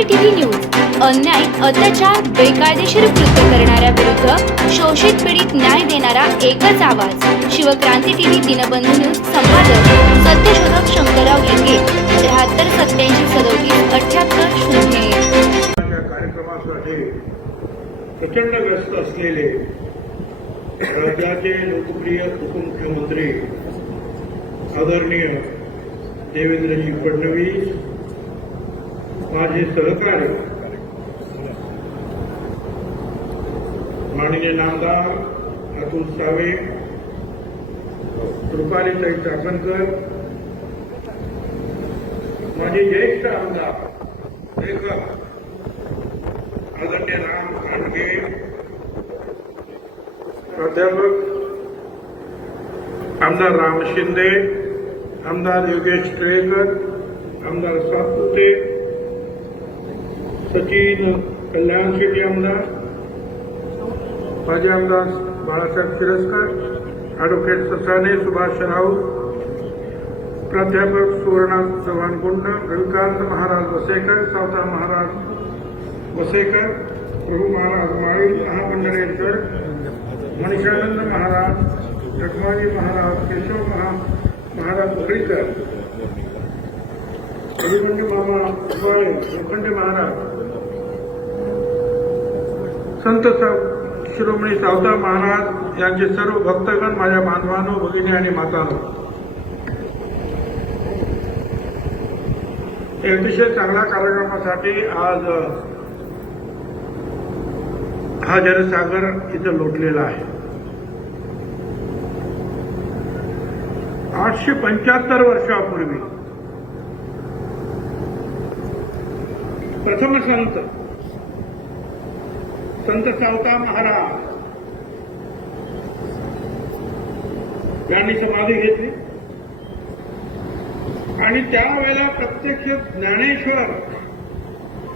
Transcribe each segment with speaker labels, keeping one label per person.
Speaker 1: क्रांती TV news अन्याय अत्याचार बेकायदेशीर कृत्य करणाऱ्या विरुद्ध शोषित पीडित न्याय देणारा एकच आवाज. शिवक्रांती टीव्ही दिनबंधू न्यूज संपादक सत्यशोधक शंकरराव लिंगे त्र्याहत्तर सत्याऐंशी सदोतीस अठ्याहत्तर शून्य
Speaker 2: कार्यक्रमासाठी प्रचंड व्यस्त असलेले राज्याचे लोकप्रिय उपमुख्यमंत्री आदरणीय देवेंद्रजी फडणवीस माझे सहकारी माननीय नामदार अतुल सावे कृपालीताई चाकणकर माझे ज्येष्ठ आमदार लेखक आदरणीय राम खांडगे प्राध्यापक आमदार राम शिंदे आमदार योगेश टिळेकर आमदार सातपुते सचिन कल्याण शेट्टी आमदार. माजी आमदार बाळासाहेब किरस्कर ॲडव्होकेट ससाने सुभाष राऊत प्राध्यापक सुवर्णा चव्हाण कुंड रविकांत महाराज वसेकर सावता महाराज वसेकर प्रभू महाराज माळी महामंडळेश्वर मनीषानंद महाराज रखमाजी महाराज केशव महा महाराज उकळीकर अभिमन्यू मामा उपाळे लोखंडे महाराज संत शिरोमणी सावता महाराज यांचे सर्व भक्तगण माझ्या बांधवांनो भगिनी आणि मातानो. अतिशय चांगल्या कार्यक्रमासाठी आज हा जनसागर इथं लोटलेला आहे. आठशे पंच्याहत्तर वर्षापूर्वी. प्रथम संत संत सावता महाराज. यांनी समाधी घेतली. आणि त्यावेळेला प्रत्यक्ष ज्ञानेश्वर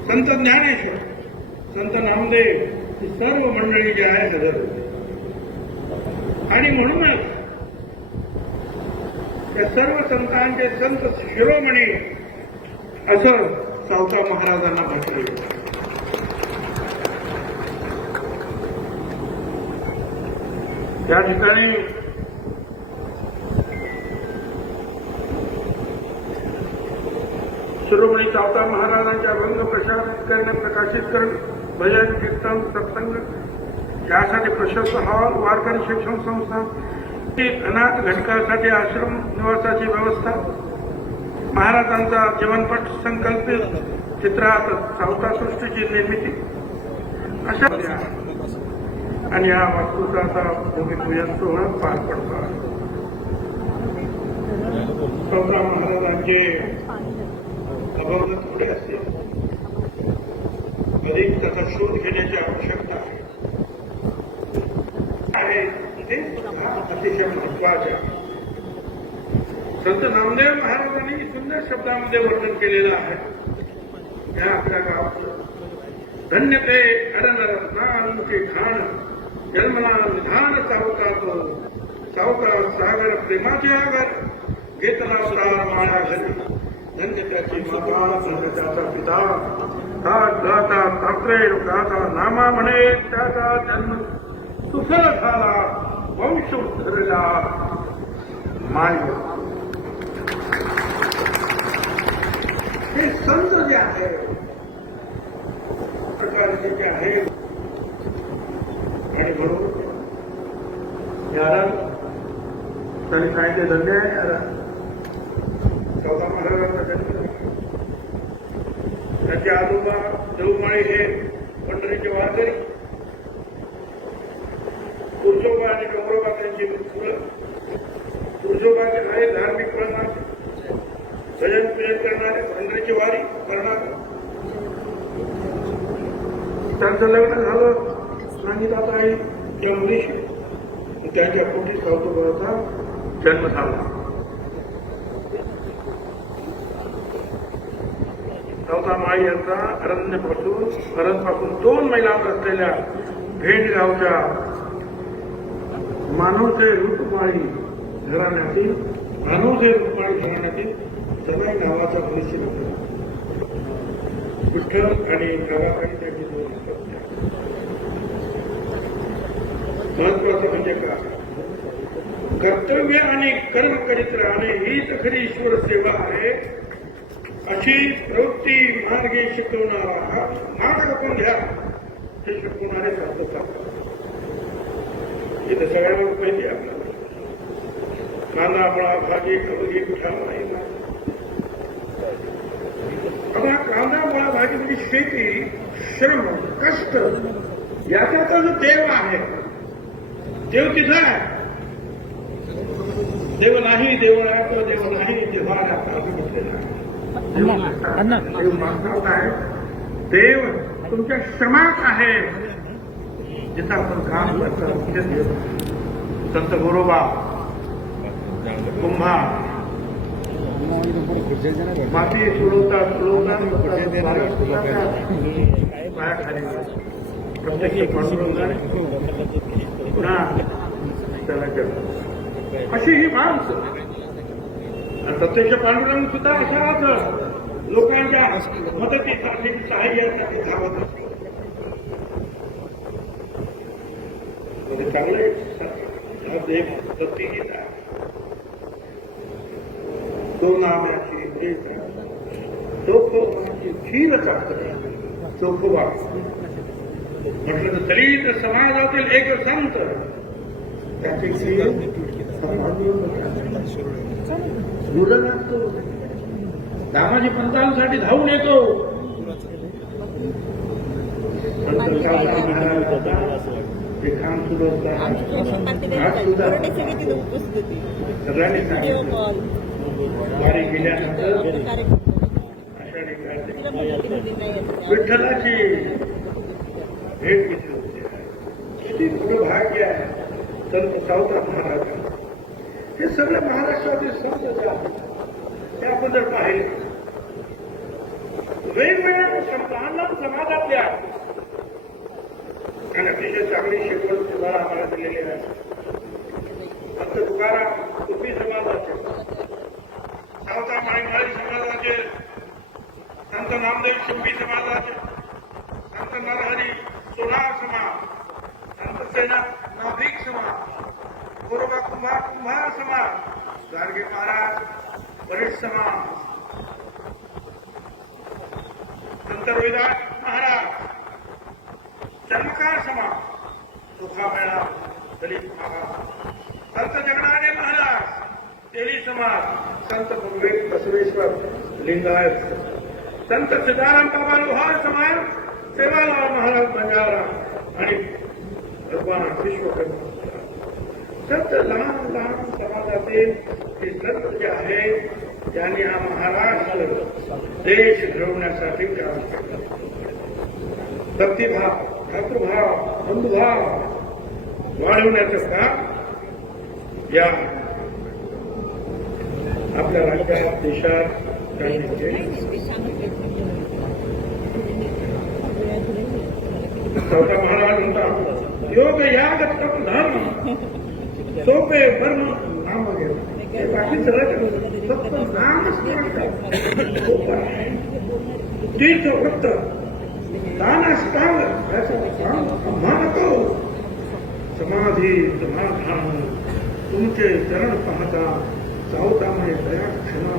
Speaker 2: संत ज्ञानेश्वर संत नामदेव ही सर्व मंडळी जी आहे हजर आणि म्हणूनच या सर्व संतांचे संत शिरोमणी असं सावता महाराजांना म्हटले या ठिकाणी शिरोमणी चावता महाराजांचे अभंग प्रशासित करणे प्रकाशित करणे भजन कीर्तन सत्संग यासाठी प्रशस्त हॉल वारकरी शिक्षण संस्था ती अनाथ घटकासाठी आश्रम निवासाची व्यवस्था महाराजांचा जीवनपट संकल्पित चित्रात सावता सृष्टीची निर्मिती. अशा आणि या वास्तूचा भूमिपूजन सोहळा पार पडतो. असतील. अधिक शोध घेण्याची आवश्यकता आहे. अतिशय संत नामदेव महाराजांनी सुंदर शब्दामध्ये वर्णन केलेलं आहे. या आपल्या गावाचं. धन्य ते अरन रत्नांचे खाण जन्मला निधान सावकात सावकार सागर प्रेमाचे आगर घेतला अवतार माळा घरी धन्य त्याची माता धन्य त्याचा पिता हा गाता ठाकरे गाता नामा म्हणे त्याचा जन्म सुफल झाला वंश उद्धरला माय हे संत जे आहे प्रकारचे जे आहे आणि म्हणून कारण त्यांनी सांगितले धंदे आहे चौदा महाराजांचा जन्म. त्याचे आजोबा देवमाळे हे पंढरीचे वारकरी. तुळजोबा आणि डोंगरोबा त्यांची मुलं तुळजोबाचे आहे धार्मिक प्रणाम भजन पूजन करणारे पंढरीची वारी करणारे त्यांचं लग्न झालं. सांगितलं आई त्या मुलीशी. त्यांच्या पोटी कौतुकाचा जन्म झाला. चौथा माई यांचा अरण्यापासून अरणपासून दोन मैलांवर असलेल्या भेंड गावच्या मानवचे ऋतुमाळी घराण्यातील मानवचे ऋतुमाळी घराण्यातील सदाई नावाचा परिचय होता. विठ्ठल आणि नागाबाई त्यांची दोन पत्नी. महत्वाचं म्हणजे काय कर्तव्य आणि कर्म करीत राहणे हीच खरी ईश्वर सेवा आहे अशी प्रवृत्ती मार्गे शिकवणारा हा मार्ग आपण घ्या. हे शिकवणारे साधक हे तर सगळ्यांना माहिती आहे आपल्याला. कांदा फळा भाजी खबरी कुठाला नाही? आता कांदा फळा भाजी म्हणजे शेती श्रम कष्ट. याचा जो देव आहे देव तिथं आहे. देव नाही देव आहे तो देव नाही देवा आहे असं म्हटलेलं आहे देव मागतात आहे. देव तुमच्या श्रमात आहे. जिथं आपण काम करतो तिथे देव. संत गोरोबा कुंभा माती सोडवता सोडवता पायाखाली पुन्हा त्याला केलं अशी ही माणसं आणि प्रत्यक्ष पांडुरंग सुद्धा अशाच लोकांच्या मदतीसाठी सहाय्यासाठी धावत असतो म्हणजे चांगले हा देव प्रत्येकीच आहे तो नाम्याची भेट चोखोबाची खीर चाकरी चोखोबा म्हटलं तर दलित समाजातील एक संत त्याची खीर दामाजी पंतांसाठी धावून येतो ते काम सुरू होतं सगळ्यांनी गेल्यानंतर विठ्ठलाची भेट घेतली होती. किती मोठं भाग्य आहे. तर सावकार महाराज. हे सगळे महाराष्ट्रातील संत जे आहेत ते आपण जर पाहिले वेगवेगळ्या संतांना समाजातल्या आणि अतिशय चांगली शिकवण तुम्हाला आम्हाला दिलेली आहे. फक्त तुकाराम तुम्ही समाजाचे. सावता माळी समाजाचे. संत नामदेव शिंपी समाजाचे. संत नरहरी सोनार समाज. संत सेना नाभिक समाज. गोरोबा कुंभार कुंभार समाज गाडगे महाराज वरिष्ठ समाज संत रोहिदास महाराज चर्मकार समाज सुखा मेळा दलित महाराज संत जगनाडे महाराज तेली समाज संत मुंबई बसवेश्वर लिंगायत संत सिद्धाराम बाबा लोहार समाज सेवालाल महाराज बंजारा आणि भगवान विश्वकर्मा. संत लहान लहान समाजातील हे संत जे आहे त्यांनी हा महाराष्ट्र देश घडवण्यासाठी काम केलं भक्तिभाव ठाकूरभाव बंधुभाव वाढवण्याचं काम या चौथा महाराज होता योग याग तप धर्म सोपे धर्म नाम वगैरे बाकी सगळं फक्त नाम स्मरण करणं. सोपं आहे. तीर्थ वृत्त दानष्टांग याचं काम आम्हा नको समाधी समाधान. तुमचे चरण पाहता सावतामय दया क्षमा.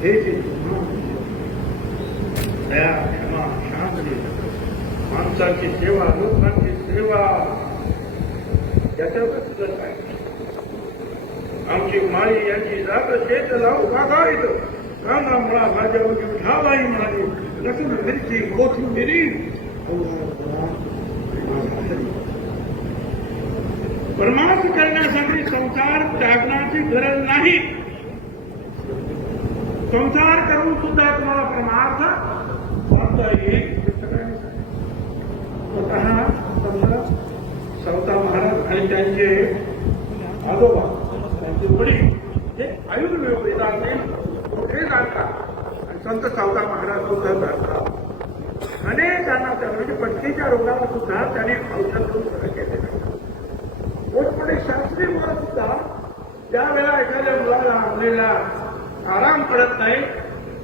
Speaker 2: हे जे तुम्हा दया क्षमा शांती. माणसाची सेवा लोकांची सेवा. याच्यावर सुद्धा काय आमची माळी यांची जात शेत लावू बागायत कांदा मुळा भाज्यावरची ढाबाई म्हणाली लसूण मिरची कोथिंबिरी. परमार्थ करण्यासाठी संसार त्यागण्याची गरज नाही. संसार करून सुद्धा तुम्हाला परमार्थ साधता येईल स्वतः संत सावता महाराज आणि त्यांचे आजोबा त्यांचे वडील हे आयुर्वेदातील मोठे जाणतात आणि संत सावता महाराज सुद्धा जाणतात अनेकांना त्या म्हणजे पटकीच्या रोगाला सुद्धा त्यांनी औषध करून सगळं केलेलं मोठमोठे शास्त्रीय मुलं सुद्धा त्यावेळेला एखाद्या मुलाला आणलेला आराम पडत नाही.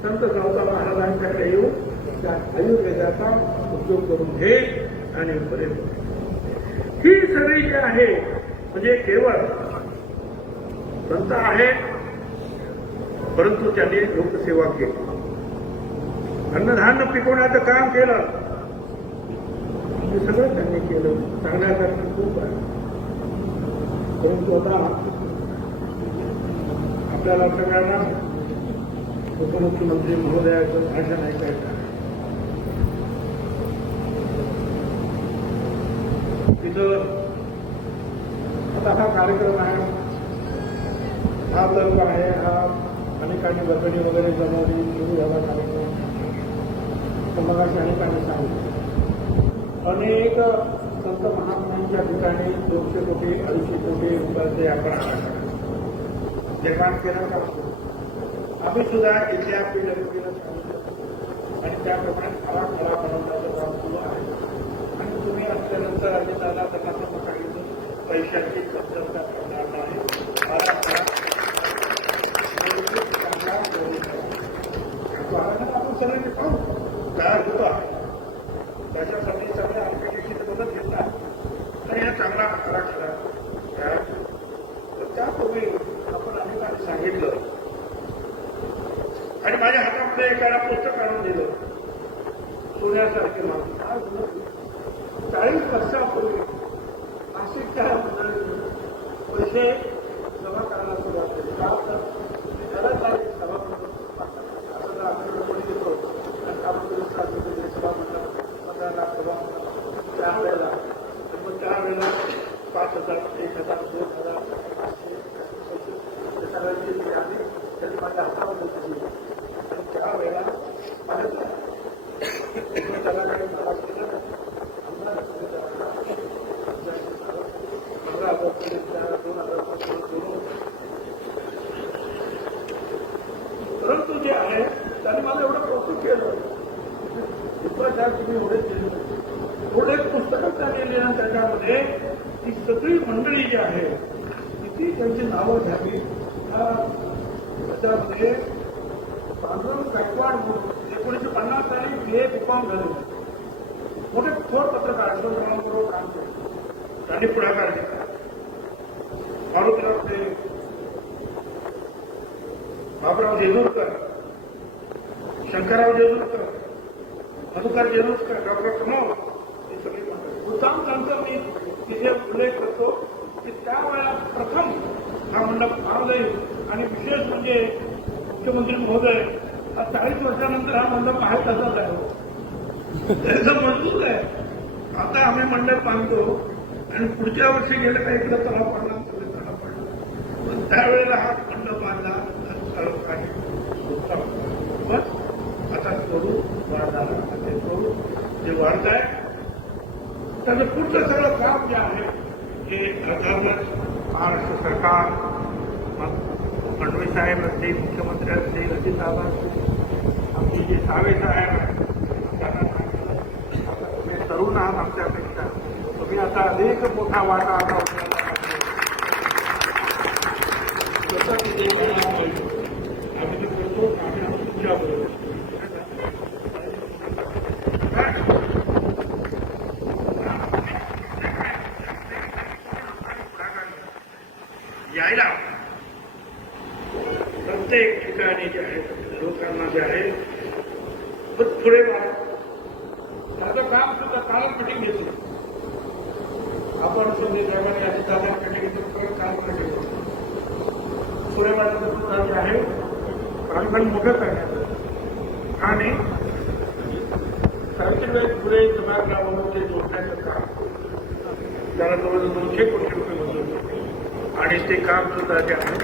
Speaker 2: संत सावता महाराजांच्याकडे येऊन त्या आयुर्वेदाचा उपयोग करून घेईल आणि बरे ही सगळी जी आहे म्हणजे केवळ संत आहे. परंतु त्यांनी लोकसेवा केली. अन्नधान्य पिकवण्याचं काम केलं. हे सगळं त्यांनी केलं. सांगण्यासारखं खूप आहे. परंतु आता आपल्याला सगळ्यांना उपमुख्यमंत्री महोदयाचं भाषण ऐकायचं आहे. तिथं आता हा कार्यक्रम आहे. हा तर्क आहे. हा अनेकांनी वर्गणी वगैरे जमवली सुरू झाला कार्यक्रम. तर अनेकांनी सांगितलं अनेक संत महात्म्यांच्या ठिकाणी दोनशे कोटी अडीचशे कोटी रुपयाचे आपण निर्माण केलं का आम्ही सुद्धा इथल्या पीडब्ल्यूडीला सांगितलं आणि त्याप्रमाणे खरा खरा बनवण्याचं काम सुरू आहे. आणि तुम्ही असल्यानंतर आम्ही त्याला त्यांना सांगितलं पैशाची कमतरता करणार नाही. खरा खरा आपण सगळ्यांनी पाहू काय होतं आहे त्याच्यासाठी सगळे मदत घेतला तर या चांगला आराखडा तयार तर त्यापूर्वी आपण अनेकांनी सांगितलं आणि माझ्या हातामध्ये एकाला पुस्तक आणून दिलं सोन्यासारखे माणूस चाळीस वर्षापूर्वी नाशिकच्या पैसे जमा करायला सुरुवात केली का तर त्याला चाळीस सभा असं जर आपल्याकडे कोणी देतो आणि आपण कधी सांगितलं सभा म्हणलं पंधरा लाख सभा म्हणलं त्यावेळेला तर मग त्यावेळेला पाच हजार एक हजार दोन हजार पाचशे पैसे ते सगळ्यांची जी आली त्यांनी माझ्या हातावर दिली आणि त्यावेळेला माझ्या त्याला काही त्रास केला नाही. पंधरा हजार रुपये त्या दोन हजार रुपये दोन परंतु जे आहे त्याने मला एवढं कौतुक केलं शुक्राचार तुम्ही एवढे केले एवढे पुस्तकं त्या लिहिले आणि त्याच्यामध्ये ही सगळी मंडळी जी आहे किती त्यांची नावं घ्यावी हा त्याच्यामध्ये पांडुरंग गायकवाड म्हणून एकोणीशे पन्नास साली काम ए बीकॉम झाले मोठे थोर पत्रकार अशोकरावांबरोबर काम केलं. त्यांनी पुढाकार घेतला. मारुतीराव ते बाबराव जेजूरकर शंकरराव जेजूरकर मधुकर जेजूरकर डॉक्टर कमोल हे सगळी मुद्दाम त्यांचा मी तिथे उल्लेख करतो की त्यावेळेला प्रथम हा मंडप आलोय आणि विशेष म्हणजे मुख्यमंत्री महोदय चाळीस वर्षानंतर हा मंडप आहे तसाच आहे. त्याचं मंजूर आहे. आता आम्ही मंडळ बांधतो आणि पुढच्या वर्षी गेलं का इकडे तळा पडला तिकडे तळा पडला. पण त्यावेळेला हा मंडळ बांधला आणि होता. पण आता करू वाढणार ते करू. जे वाढत आहे त्याचं पुढचं सगळं काम जे आहे हे अर्थातच महाराष्ट्र सरकार मग फडणवीस साहेब असतील मुख्यमंत्री असतील अजित दादा असतील आमचे जे सावे साहेब आहेत त्यांना सांगितलं, आता तुम्ही आमच्या अपेक्षा तुम्ही आता अधिक मोठा वाटा आता जसं की मला आम्ही करतो आम्ही तुमच्याबरोबर यायला प्रत्येक ठिकाणी जे आहे लोकांना जे आहे मग पुढे त्याचं काम सुद्धा काल मिटिंग घेतली आपण संधी साहेबांनी आधी चालक मिटिंग घेतली काल मिटिंग घेतली पुढे सुद्धा जे आहे. प्रांगण मोठंच आहे आणि सावित्रीबाई फुले सभागृहावरून ते जोडण्याचं काम. त्याला जवळजवळ दोनशे कोटी रुपये मंजूर होते आणि ते काम सुद्धा जे आहे.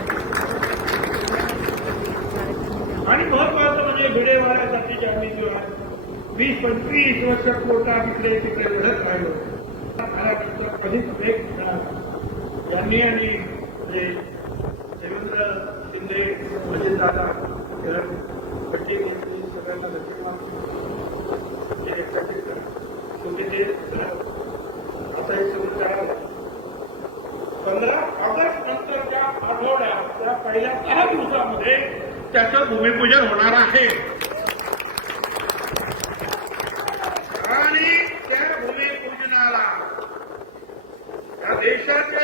Speaker 2: आणि महत्वाचं म्हणजे भिडेवाड्यासाठी जे आम्ही जो आहे वीस पंचवीस वर्ष कोटा इकडे तिकडे लढत राहिलो. आल्यानंतर कधीच ब्रेक मिळाला यांनी आणि जे देवेंद्र शिंदे अजितदादा किरण खट्टे यांनी सगळ्यांना धन्यवाद एकत्रित शेवटी ते आता हे सगळं करावं पंधरा ऑगस्ट नंतरच्या आठवड्यात त्या पहिल्या दहा दिवसामध्ये त्याचं भूमिपूजन होणार आहे. Thank you.